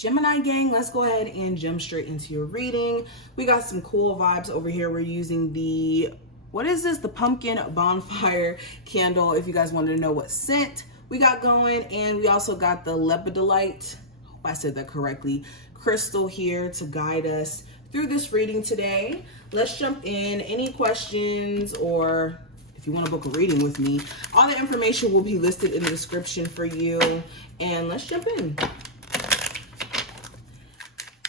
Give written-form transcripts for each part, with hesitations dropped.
Gemini gang, let's go ahead and jump straight into your reading. We got some cool vibes over here. We're using the, what is this? The pumpkin bonfire candle. If you guys wanted to know what scent we got going. And we also got the lepidolite, I hope I said that correctly, crystal here to guide us through this reading today. Let's jump in. Any questions, or if you want to book a reading with me, all the information will be listed in the description for you. And let's jump in.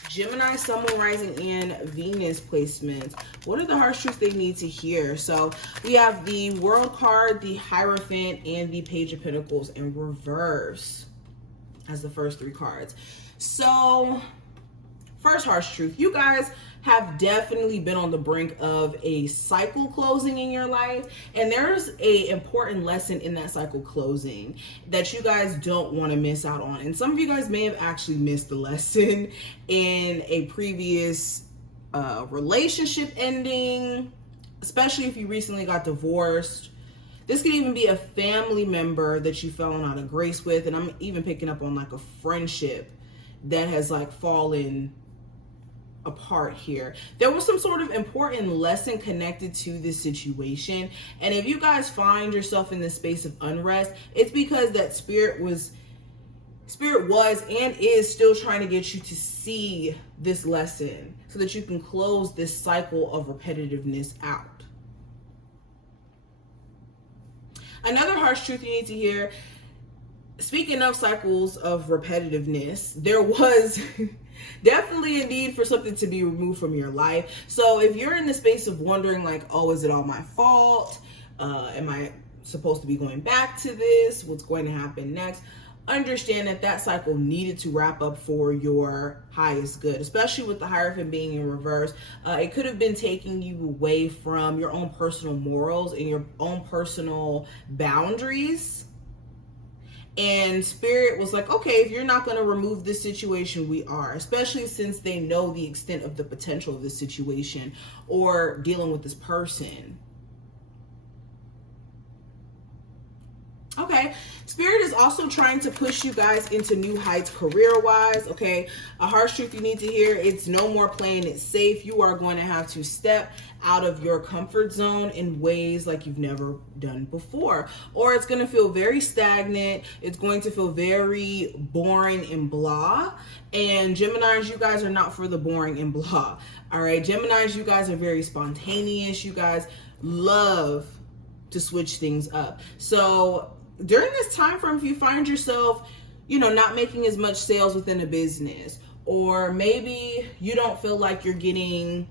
Gemini, Sun, Moon, Rising, and Venus placements. What are the harsh truths they need to hear? So we have the World card, the Hierophant, and the Page of Pentacles in reverse as the first three cards. So first harsh truth, you guys have definitely been on the brink of a cycle closing in your life, and there's a important lesson in that cycle closing that you guys don't want to miss out on. And some of you guys may have actually missed the lesson in a previous relationship ending, especially if you recently got divorced. This could even be a family member that you fell out of grace with, and I'm even picking up on like a friendship that has like fallen apart here. There was some sort of important lesson connected to this situation, and if you guys find yourself in this space of unrest, it's because that spirit was and is still trying to get you to see this lesson so that you can close this cycle of repetitiveness out. Another harsh truth you need to hear, speaking of cycles of repetitiveness, there was definitely a need for something to be removed from your life. So if you're in the space of wondering like, oh, is it all my fault? Am I supposed to be going back to this? What's going to happen next? Understand that that cycle needed to wrap up for your highest good, especially with the Hierophant being in reverse. It could have been taking you away from your own personal morals and your own personal boundaries. And Spirit was like, okay, if you're not going to remove this situation, we are, especially since they know the extent of the potential of this situation or dealing with this person. Okay, Spirit is also trying to push you guys into new heights career-wise, okay? A harsh truth you need to hear, it's no more playing it safe. You are going to have to step out of your comfort zone in ways like you've never done before. Or it's going to feel very stagnant. It's going to feel very boring and blah. And Geminis, you guys are not for the boring and blah. All right, Geminis, you guys are very spontaneous. You guys love to switch things up. So during this time frame, if you find yourself, not making as much sales within a business, or maybe you don't feel like you're getting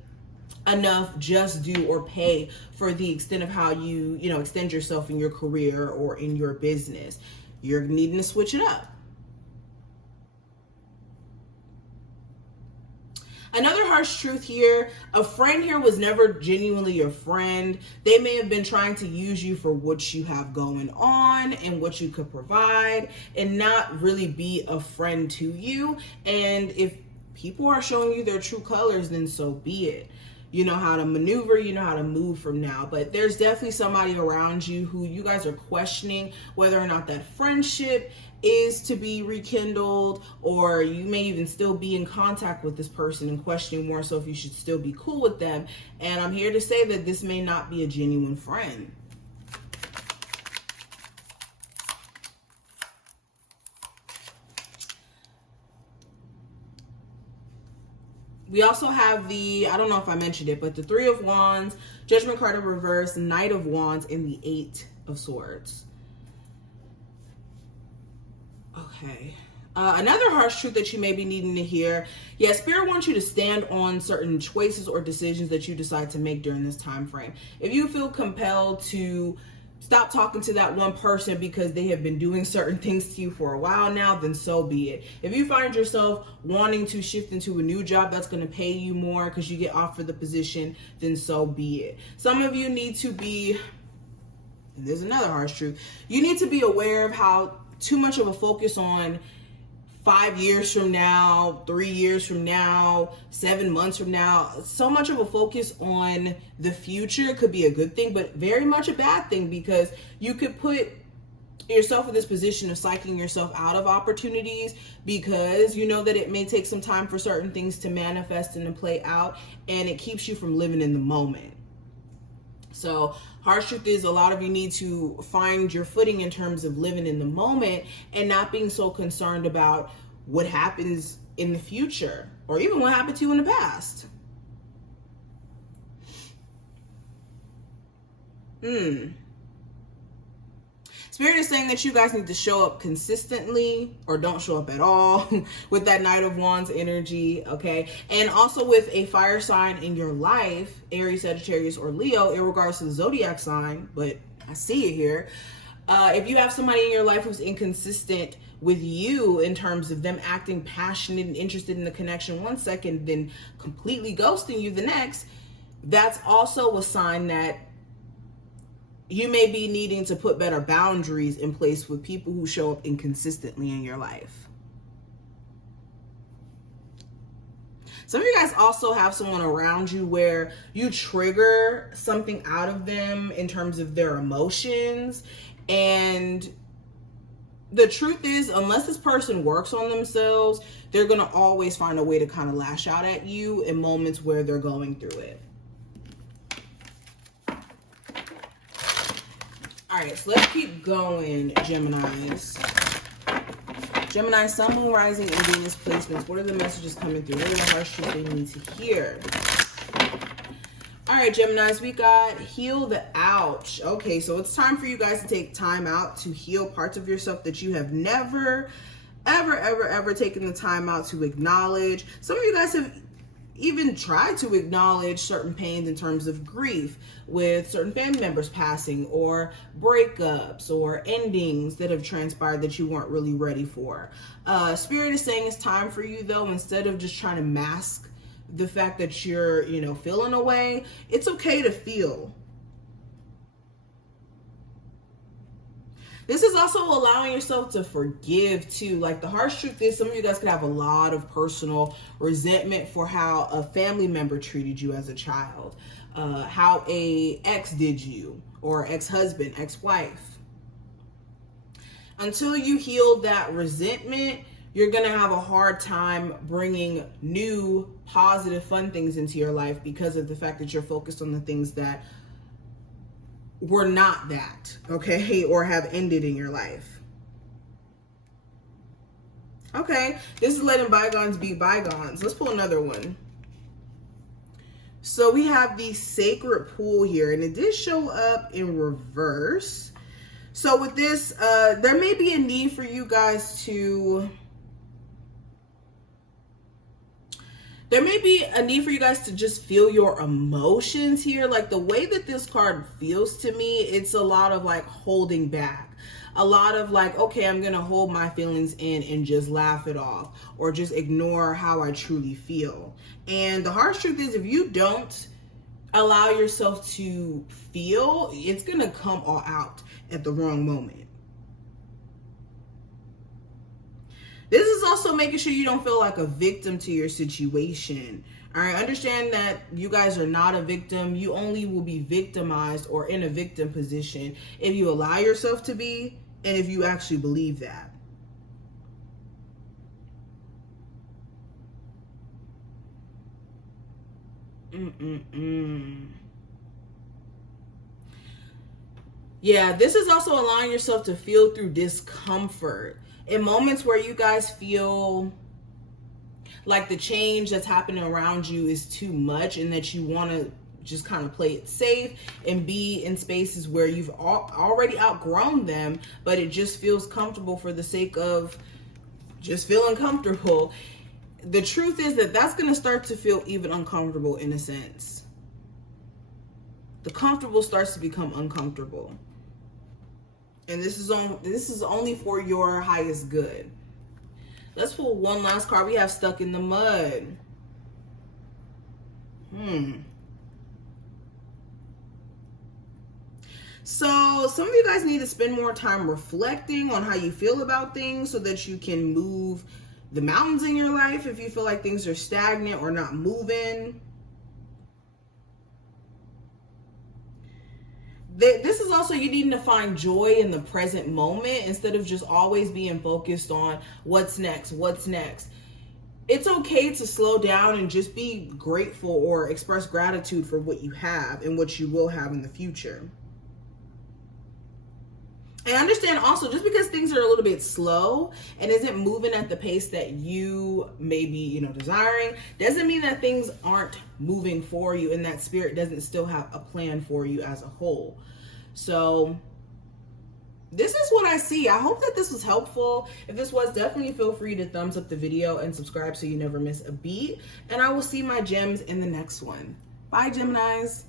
enough just due or pay for the extent of how you extend yourself in your career or in your business, you're needing to switch it up. Another harsh truth here, a friend here was never genuinely your friend. They may have been trying to use you for what you have going on and what you could provide, and not really be a friend to you. And if people are showing you their true colors, then so be it. You know how to maneuver, you know how to move from now. But there's definitely somebody around you who you guys are questioning whether or not that friendship is to be rekindled, or you may even still be in contact with this person and questioning more so if you should still be cool with them. And I'm here to say that this may not be a genuine friend. We also have the, I don't know if I mentioned it, but the Three of Wands, Judgment card in reverse, Knight of Wands, and the Eight of Swords. Okay. Another harsh truth that you may be needing to hear. Yeah, Spirit wants you to stand on certain choices or decisions that you decide to make during this time frame. If you feel compelled to stop talking to that one person because they have been doing certain things to you for a while now, then so be it. If you find yourself wanting to shift into a new job that's going to pay you more because you get offered the position, then so be it. Some of you need to be, and there's another harsh truth, you need to be aware of how too much of a focus on 5 years from now, 3 years from now, 7 months from now, so much of a focus on the future could be a good thing, but very much a bad thing, because you could put yourself in this position of psyching yourself out of opportunities because you know that it may take some time for certain things to manifest and to play out, and it keeps you from living in the moment. So harsh truth is, a lot of you need to find your footing in terms of living in the moment and not being so concerned about what happens in the future or even what happened to you in the past. Spirit is saying that you guys need to show up consistently or don't show up at all with that Knight of Wands energy, okay? And also with a fire sign in your life, Aries, Sagittarius, or Leo, in regards to the zodiac sign, but I see it here. If you have somebody in your life who's inconsistent with you in terms of them acting passionate and interested in the connection one second, then completely ghosting you the next, that's also a sign that you may be needing to put better boundaries in place with people who show up inconsistently in your life. Some of you guys also have someone around you where you trigger something out of them in terms of their emotions. And the truth is, unless this person works on themselves, they're going to always find a way to kind of lash out at you in moments where they're going through it. All right, so let's keep going, Geminis. Gemini, Sun, Moon, Rising, and Venus placements. What are the messages coming through? What are the harsh truths they need to hear? All right, Geminis, we got heal the ouch. Okay, so it's time for you guys to take time out to heal parts of yourself that you have never, ever taken the time out to acknowledge. Some of you guys have even tried to acknowledge certain pains in terms of grief with certain family members passing or breakups or endings that have transpired that you weren't really ready for. Spirit is saying it's time for you, though, instead of just trying to mask the fact that you're, feeling a way, it's okay to feel. This is also allowing yourself to forgive too. Like, the harsh truth is, some of you guys could have a lot of personal resentment for how a family member treated you as a child, how a ex did you, or ex-husband, ex-wife. Until you heal that resentment, you're going to have a hard time bringing new, positive, fun things into your life because of the fact that you're focused on the things that were not that, okay, or have ended in your life. Okay, this is letting bygones be bygones. Let's pull another one. So we have the sacred pool here, and it did show up in reverse. So with this, there may be a need for you guys to... There may be a need for you guys to just feel your emotions here. Like, the way that this card feels to me, it's a lot of like holding back. A lot of like, okay, I'm going to hold my feelings in and just laugh it off or just ignore how I truly feel. And the harsh truth is, if you don't allow yourself to feel, it's going to come all out at the wrong moment. This is also making sure you don't feel like a victim to your situation. All right, understand that you guys are not a victim. You only will be victimized or in a victim position if you allow yourself to be, and if you actually believe that. Yeah, this is also allowing yourself to feel through discomfort. In moments where you guys feel like the change that's happening around you is too much and that you want to just kind of play it safe and be in spaces where you've already outgrown them, but it just feels comfortable for the sake of just feeling comfortable. The truth is that that's going to start to feel even uncomfortable in a sense. The comfortable starts to become uncomfortable. And this is only for your highest good. Let's pull one last card. We have stuck in the mud. So some of you guys need to spend more time reflecting on how you feel about things so that you can move the mountains in your life if you feel like things are stagnant or not moving. This is also you needing to find joy in the present moment instead of just always being focused on what's next, what's next. It's okay to slow down and just be grateful or express gratitude for what you have and what you will have in the future. And understand also, just because things are a little bit slow and isn't moving at the pace that you may be, desiring, doesn't mean that things aren't moving for you and that spirit doesn't still have a plan for you as a whole. So this is what I see. I hope that this was helpful. If this was, definitely feel free to thumbs up the video and subscribe so you never miss a beat. And I will see my gems in the next one. Bye, Geminis.